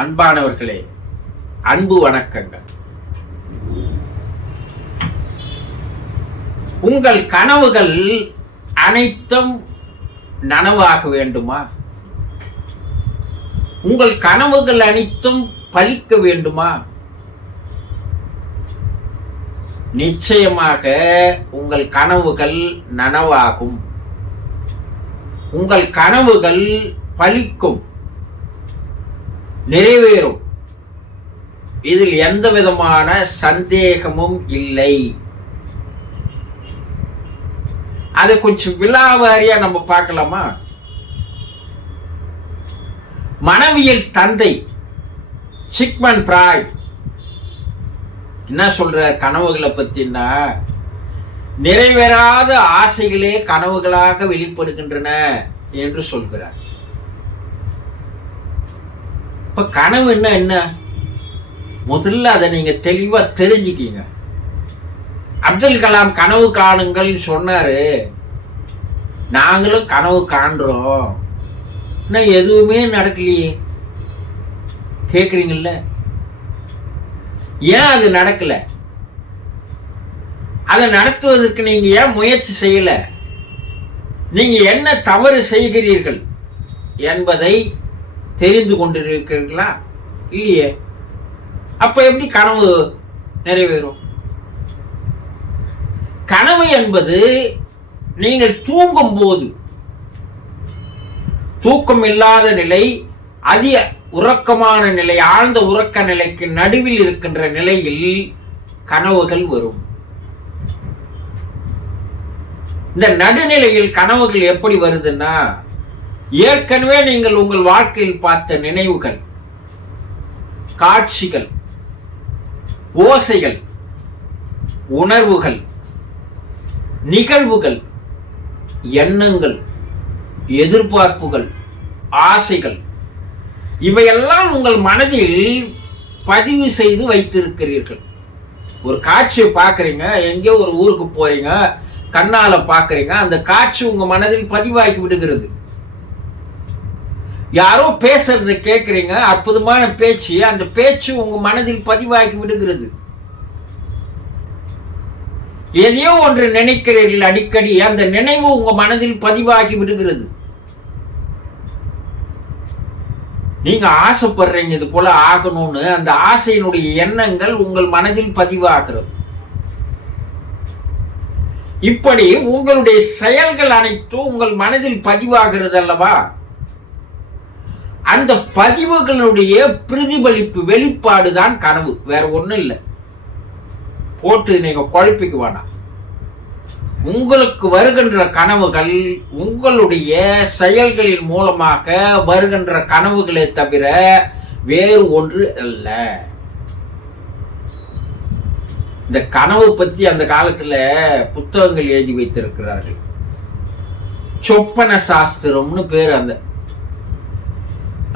அன்பானவர்களே, அன்பு வணக்கங்கள். உங்கள் கனவுகள் அனைத்தும் நனவாக வேண்டுமா? உங்கள் கனவுகள் அனைத்தும் பலிக்க வேண்டுமா? நிச்சயமாக உங்கள் கனவுகள் நனவாகும். உங்கள் கனவுகள் பலிக்கும், நிறைவேறும். இதில் எந்த விதமான சந்தேகமும் இல்லை. அதை கொஞ்சம் விலாவாரியா நம்ம பார்க்கலாமா? மனவியல் தந்தை சிக்மண்ட் ஃப்ராய்ட் என்ன சொல்ற கனவுகளை பத்தினா, நிறைவேறாத ஆசைகளே கனவுகளாக வெளிப்படுகின்றன என்று சொல்கிறார். இப்ப கனவுன்னா என்ன? முதல்ல அதை நீங்க தெளிவா தெரிஞ்சுக்கீங்க. அப்துல் கலாம் கனவு காணுங்கள் சொன்னாரு. நாங்களும் கனவு காண்றோம், எதுவுமே நடக்கலையே. கேக்குறீங்கல்ல, ஏன் அது நடக்கல? அதை நடத்துவதற்கு நீங்க ஏன் முயற்சி செய்யல? நீங்க என்ன தவறு செய்கிறீர்கள் என்பதை தெரிந்து கொண்டிருக்கிறீர்களா? இல்லையே. அப்ப எப்படி கனவு நிறைவேறும்? கனவு என்பது நீங்கள் தூங்கும் போது, தூக்கம் இல்லாத நிலை, அதிக உறக்கமான நிலை, ஆழ்ந்த உறக்க நிலைக்கு நடுவில் இருக்கின்ற நிலையில் கனவுகள் வரும். இந்த நடுநிலையில் கனவுகள் எப்படி வருதுன்னா, ஏற்கனவே நீங்கள் உங்கள் வாழ்க்கையில் பார்த்த நினைவுகள், காட்சிகள், ஓசைகள், உணர்வுகள், நிகழ்வுகள், எண்ணங்கள், எதிர்பார்ப்புகள், ஆசைகள், இவையெல்லாம் உங்கள் மனதில் பதிவு செய்து வைத்திருக்கிறீர்கள். ஒரு காட்சியை பார்க்கறீங்க, எங்கேயோ ஒரு ஊருக்கு போறீங்க, கண்ணால பார்க்கறீங்க, அந்த காட்சி உங்க மனதில் பதிவாகி விடுகிறது. யாரோ பேசுறதை கேட்கறீங்க, அற்புதமான பேச்சு, அந்த பேச்சு உங்க மனதில் பதிவாகி விடுகிறது. எதையோ ஒன்று நினைக்கிறீர்கள் அடிக்கடி, அந்த நினைவு உங்க மனதில் பதிவாகி விடுகிறது. நீங்க ஆசைப்படுறீங்க இது போல ஆகணும்னு, அந்த ஆசையினுடைய எண்ணங்கள் உங்கள் மனதில் பதிவாகிறது. இப்படி உங்களுடைய செயல்கள் அனைத்தும் உங்கள் மனதில் பதிவாகிறது அல்லவா? அந்த பதிவுகளுடைய பிரதிபலிப்பு, வெளிப்பாடுதான் கனவு, வேற ஒண்ணும் இல்லை. போட்டு நீங்க குழப்பிக்க வேணாம். உங்களுக்கு வருகின்ற கனவுகள் உங்களுடைய செயல்களின் மூலமாக வருகின்ற கனவுகளை தவிர வேறு ஒன்று அல்ல. இந்த கனவு பத்தி அந்த காலத்துல புத்தகங்கள் எழுதி வைத்திருக்கிறார்கள். சொப்பன சாஸ்திரம்னு பேர். அந்த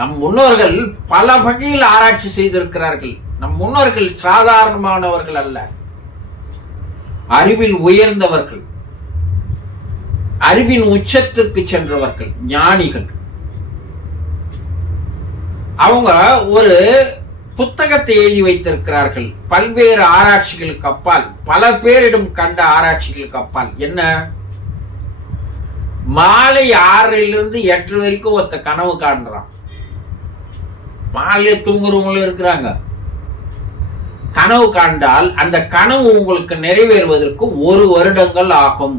நம் முன்னோர்கள் பல வகையில் ஆராய்ச்சி செய்திருக்கிறார்கள். நம் முன்னோர்கள் சாதாரணமானவர்கள் அல்ல, அறிவில் உயர்ந்தவர்கள், அறிவின் உச்சத்திற்கு சென்றவர்கள், ஞானிகள். அவங்க ஒரு புத்தகத்தை எழுதி வைத்திருக்கிறார்கள். பல்வேறு ஆராய்ச்சிகளுக்கு அப்பால், பல பேரிடம் கண்ட ஆராய்ச்சிகளுக்கு அப்பால். என்ன? மாலை 6 to 8 வரைக்கும் ஒருத்த கனவு காண்றான். மாலையே தூங்குறவங்களும் இருக்கிறாங்க. கனவு காண்டால் அந்த கனவு உங்களுக்கு நிறைவேறுவதற்கு 1 வருடங்கள் ஆகும்.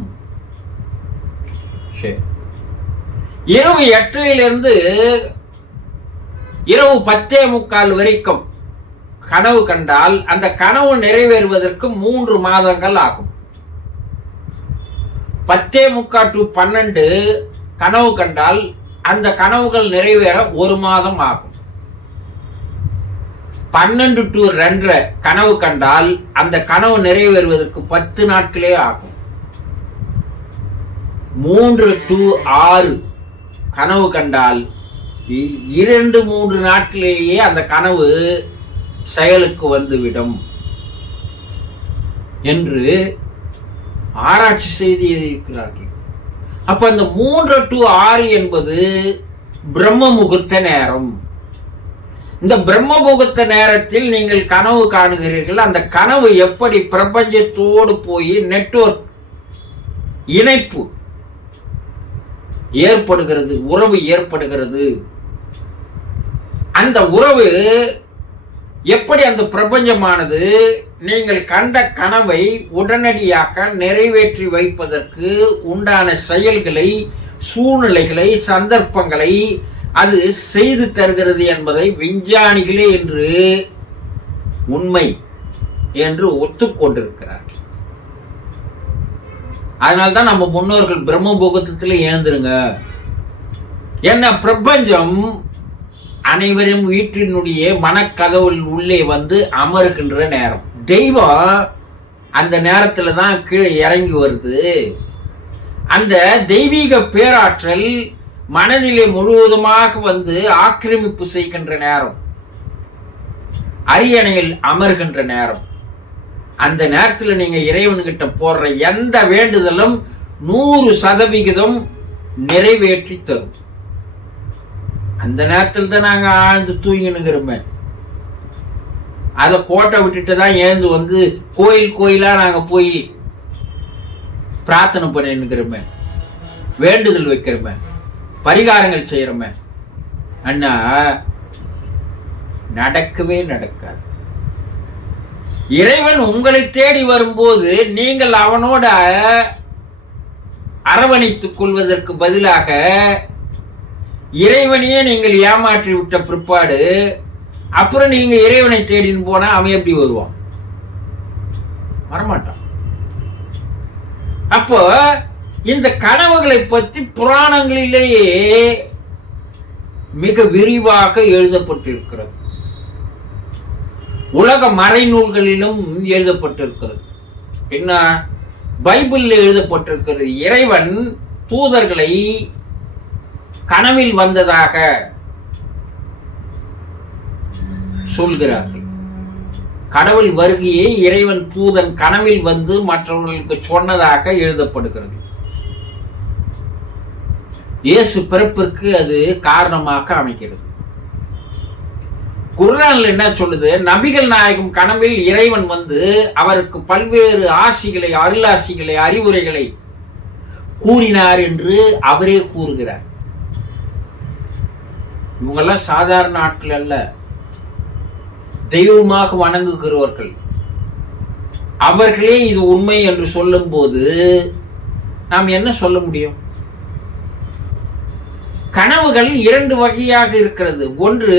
இரவு 8 இரவு 10:45 வரைக்கும் கனவு கண்டால் அந்த கனவு நிறைவேறுவதற்கு 3 மாதங்கள் ஆகும். 10:45 to 12 கனவு கண்டால் அந்த கனவுகள் நிறைவேற 1 மாதம் ஆகும். 12 to 2 கனவு கண்டால் அந்த கனவு நிறைவேறுவதற்கு 10 நாட்களே ஆகும். 3 to 6 கனவு கண்டால் 2-3 நாட்களிலேயே அந்த கனவு செயலுக்கு வந்துவிடும் என்று ஆராய்ச்சி செய்து இருக்கிறார்கள். அப்ப அந்த 3 to 6 என்பது பிரம்ம முகூர்த்த நேரம். இந்த பிரம்ம முகூர்த்த நேரத்தில் நீங்கள் கனவு காணுகிறீர்கள். அந்த கனவு எப்படி பிரபஞ்சத்தோடு போய் நெட்வொர்க் இணைப்பு ஏற்படுகிறது, உறவு ஏற்படுகிறது. அந்த உறவு எப்படி அந்த பிரபஞ்சமானது நீங்கள் கண்ட கனவை உடனடியாக நிறைவேற்றி வைப்பதற்கு உண்டான செயல்களை, சூழ்நிலைகளை, சந்தர்ப்பங்களை அது செய்து தருகிறது என்பதை விஞ்ஞானிகளே என்று உண்மை என்று ஒத்துக்கொண்டிருக்கிறார்கள். அதனால்தான் நம்ம முன்னோர்கள் பிரம்ம முகூர்த்தத்தில் எழுந்துருங்க. என்ன, பிரபஞ்சம் அனைவரும் வீட்டினுடைய மனக்கதவுள் உள்ளே வந்து அமர்கின்ற நேரம். தெய்வம் அந்த நேரத்துல தான் கீழே இறங்கி வருது. அந்த தெய்வீக பேராற்றல் மனதிலே முழுவதுமாக வந்து ஆக்கிரமிப்பு செய்கின்ற நேரம், அரியணையில் அமர்கின்ற நேரம். அந்த நேரத்துல நீங்க இறைவன்கிட்ட போடுற எந்த வேண்டுதலும் 100% நிறைவேற்றி தரும். அந்த நேரத்தில் தான் நாங்க ஆழ்ந்து தூங்கினுங்கிறோமே. அதை கோட்டை விட்டுட்டு தான் ஏந்து வந்து கோயில் கோயிலா நாங்க போய் பிரார்த்தனை பண்ணிருக்கிறோமே, வேண்டுதல் வைக்கிறோமே, பரிகாரங்கள் செய்யறோமே. அண்ணா, நடக்கவே நடக்காது. இறைவன் உங்களை தேடி வரும்போது நீங்கள் அவனோட அரவணைத்துக் கொள்வதற்கு பதிலாக இறைவனையே நீங்கள் ஏமாற்றி விட்ட பிற்பாடு அப்புறம் நீங்க இறைவனை தேடின்னு போனா அவன் எப்படி வருவான்? வரமாட்டான். அப்போ இந்த கனவுகளை பற்றி புராணங்களிலேயே மிக விரிவாக எழுதப்பட்டிருக்கிறது. உலக மறைநூல்களிலும் எழுதப்பட்டிருக்கிறது. என்ன, பைபிள்ல எழுதப்பட்டிருக்கிறது. இறைவன் தூதர்களை கனவில் வந்ததாக சொல்கிறார்கள். கடவுள் வருகையை இறைவன் தூதன் கனவில் வந்து மற்றவர்களுக்கு சொன்னதாக எழுதப்படுகிறது. இயேசு பிறப்பிற்கு அது காரணமாக அமைக்கிறது. குர்ஆன்ல என்ன சொல்லுது? நபிகள் நாயகம் கனவில் இறைவன் வந்து அவருக்கு பல்வேறு ஆசிகளை, அருளாசிகளை, அறிவுரைகளை கூறினார் என்று அவரே கூறுகிறார். இவங்கெல்லாம் சாதாரண ஆட்கள் அல்ல, தெய்வமாக வணங்குகிறவர்கள். அவர்களே இது உண்மை என்று சொல்லும் போது நாம் என்ன சொல்ல முடியும்? கனவுகள் 2 வகையாக இருக்கிறது. ஒன்று,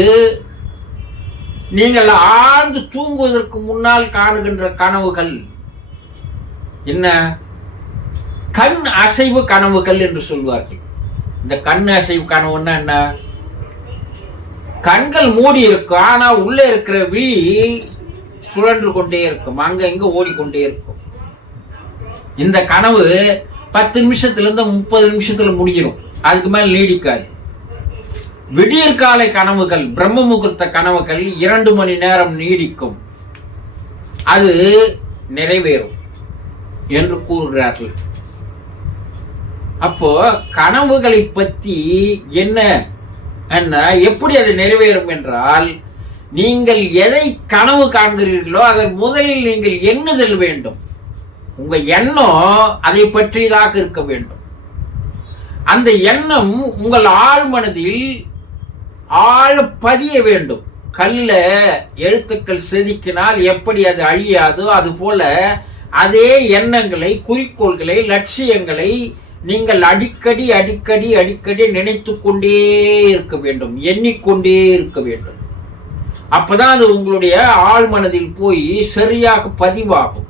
நீங்கள் ஆழ்ந்து தூங்குவதற்கு முன்னால் காணுகின்ற கனவுகள். என்ன, கண் அசைவு கனவுகள் என்று சொல்வார்கள். இந்த கண் அசைவு கனவுன்னா என்ன? கண்கள் மூடி இருக்கும், ஆனா உள்ள இருக்கிற விழி சுழன்று கொண்டே இருக்கும், அங்க இங்க ஓடிக்கொண்டே இருக்கும். இந்த கனவு 10 நிமிஷத்துல இருந்து 30 நிமிஷத்துல முடிஞ்சிடும், அதுக்கு மேல நீடிக்காது. விடியற்காலை கனவுகள், பிரம்ம முகூர்த்த கனவுகள் 2 மணி நேரம் நீடிக்கும், அது நிறைவேறும் என்று கூறுகிறார்கள். அப்போ கனவுகளை பற்றி என்ன, எப்படி அது நிறைவேறும் என்றால், நீங்கள் எதை கனவு காண்கிறீர்களோ அதை முதலில் நீங்கள் எண்ணுதல் வேண்டும். உங்க எண்ணம் அதை பற்றியதாக இருக்க வேண்டும். அந்த எண்ணம் உங்கள் ஆழ்மனதில் ஆழ பதிய வேண்டும். கல்ல எழுத்துக்கள் செதுக்கினால் எப்படி அது அழியாதோ அது போல அதே எண்ணங்களை, குறிக்கோள்களை, லட்சியங்களை நீங்கள் அடிக்கடி அடிக்கடி அடிக்கடி நினைத்து கொண்டே இருக்க வேண்டும், எண்ணிக்கொண்டே இருக்க வேண்டும். அப்பதான் அது உங்களுடைய ஆழ்மனதில் போய் சரியாக பதிவாகும்.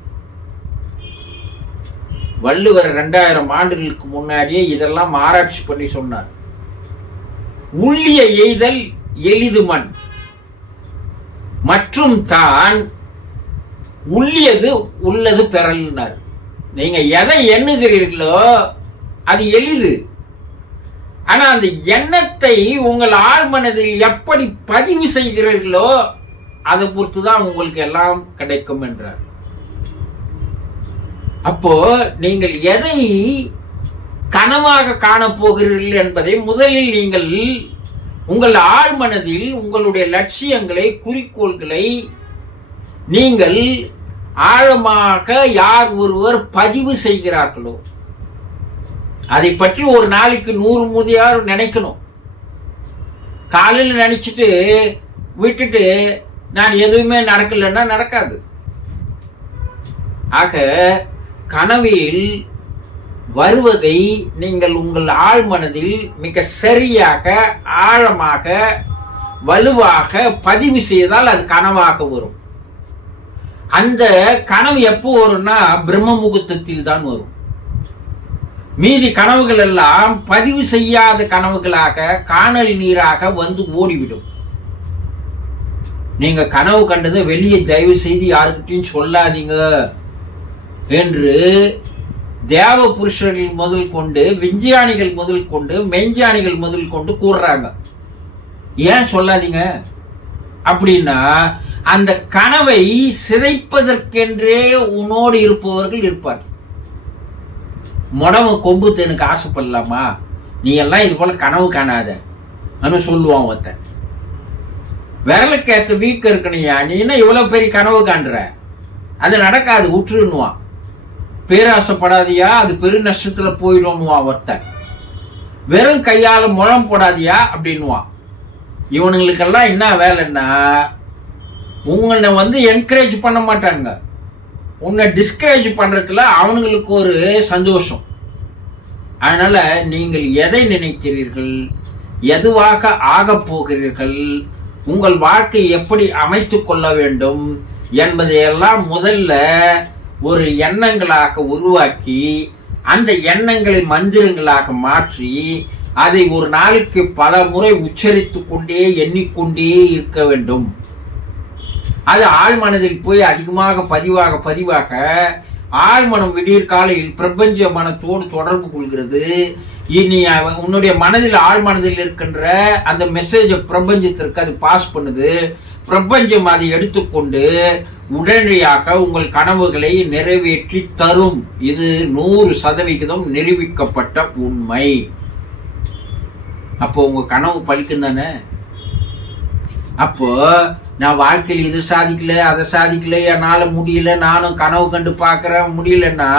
வள்ளுவர் 2000 ஆண்டுகளுக்கு முன்னாடியே இதெல்லாம் ஆராய்ச்சி பண்ணி சொன்னார். உள்ளிய எய்தல் எளிதுமன் மற்றும் தான் உள்ளியது உள்ளது பெறல்னார். நீங்க எதை எண்ணுகிறீர்களோ அது எளிது. ஆனா அந்த எண்ணத்தை உங்கள் ஆழ்மனதில் எப்படி பதிவு செய்கிறீர்களோ அதை பொறுத்துதான் உங்களுக்கு எல்லாம் கிடைக்கும் என்றார். அப்போ நீங்கள் எதை கனவாக காணப்போகிறீர்கள் என்பதை முதலில் நீங்கள் உங்கள் ஆழ்மனதில் உங்களுடைய லட்சியங்களை, குறிக்கோள்களை நீங்கள் ஆழமாக யார் ஒருவர் பதிவு செய்கிறார்களோ அதை பற்றி ஒரு நாளைக்கு 100 முறையாவது நினைக்கணும். காலையில் நினைச்சிட்டு விட்டுட்டு நான் எதுவுமே நடக்கலன்னா நடக்காது. ஆக கனவில் வருவதை நீங்கள் உங்கள் ஆழ்மனதில் மிக சரியாக, ஆழமாக, வலுவாக பதிவு செய்தால் அது கனவாக வரும். அந்த கனவு எப்போ வரும்னா பிரம்ம முகூர்த்தத்தில் தான் வரும். மீதி கனவுகள் எல்லாம் பதிவு செய்யாத கனவுகளாக, காணல் நீராக வந்து ஓடிவிடும். நீங்க கனவு கண்டதை வெளியே தயவு செய்து யாருக்கிட்டையும் சொல்லாதீங்க என்று தேவ புருஷர்கள் முதல் கொண்டு, விஞ்ஞானிகள் முதல் கொண்டு, மெஞ்ஞானிகள் முதல் கொண்டு கூறுறாங்க. ஏன் சொல்லாதீங்க அப்படின்னா, அந்த கனவை சிதைப்பதற்கென்றே உன்னோடு இருப்பவர்கள் இருப்பார். முடம கொம்பு தேனுக்கு ஆசைப்படலாமா, நீ எல்லாம் இது போல கனவு காணாத சொல்லுவான் ஒருத்தன். விரலுக்கேத்த வீக்க இருக்கணையா, நீ என்ன இவ்வளவு பெரிய கனவு காண்ற, அது நடக்காது விட்டுருன்னுவான். பேராசைப்படாதியா, அது பெரு நஷ்டத்துல போயிடும்னுவான் ஒருத்தன். வெறும் கையால முழம் போடாதியா அப்படின்னுவான். இவனுங்களுக்கெல்லாம் என்ன வேலைன்னா, உங்களை என்கரேஜ் பண்ண மாட்டாங்க, உன்னை டிஸ்கரேஜ் பண்றதுல அவனுங்களுக்கு ஒரு சந்தோஷம். அதனால நீங்கள் எதை நினைக்கிறீர்கள், எதுவாக ஆகப் போகிறீர்கள், உங்கள் வாழ்க்கை எப்படி அமைத்துக் கொள்ள வேண்டும் என்பதையெல்லாம் முதல்ல ஒரு எண்ணங்களாக உருவாக்கி, அந்த எண்ணங்களை மந்திரங்களாக மாற்றி, அதை ஒரு நாளைக்கு பல முறை உச்சரித்துக் கொண்டே எண்ணிக்கொண்டே இருக்க வேண்டும். அது ஆழ்மனதில் போய் அதிகமாக பதிவாக ஆழ்மனம் விடியற் காலையில் பிரபஞ்ச மனத்தோடு தொடர்பு கொள்கிறது. இனி உன்னுடைய மனதில், ஆழ்மனதில் இருக்கின்ற அந்த மெசேஜை பிரபஞ்சத்திற்கு அது பாஸ் பண்ணுது. பிரபஞ்சம் அதை எடுத்துக்கொண்டு உடனடியாக உங்கள் கனவுகளை நிறைவேற்றி தரும். இது 100% நிரூபிக்கப்பட்ட உண்மை. அப்போ உங்க கனவு பலிக்கும் தானே. அப்போ நான் வாழ்க்கையில் இது சாதிக்கல, அதை சாதிக்கல, என்னால முடியல, நானும் கனவு கண்டு பார்க்கிறேன் முடியலன்னா,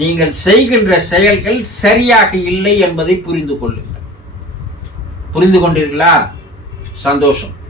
நீங்கள் செய்கின்ற செயல்கள் சரியாக இல்லை என்பதை புரிந்து கொள்ளுங்கள். புரிந்து கொண்டீர்களா? சந்தோஷம்.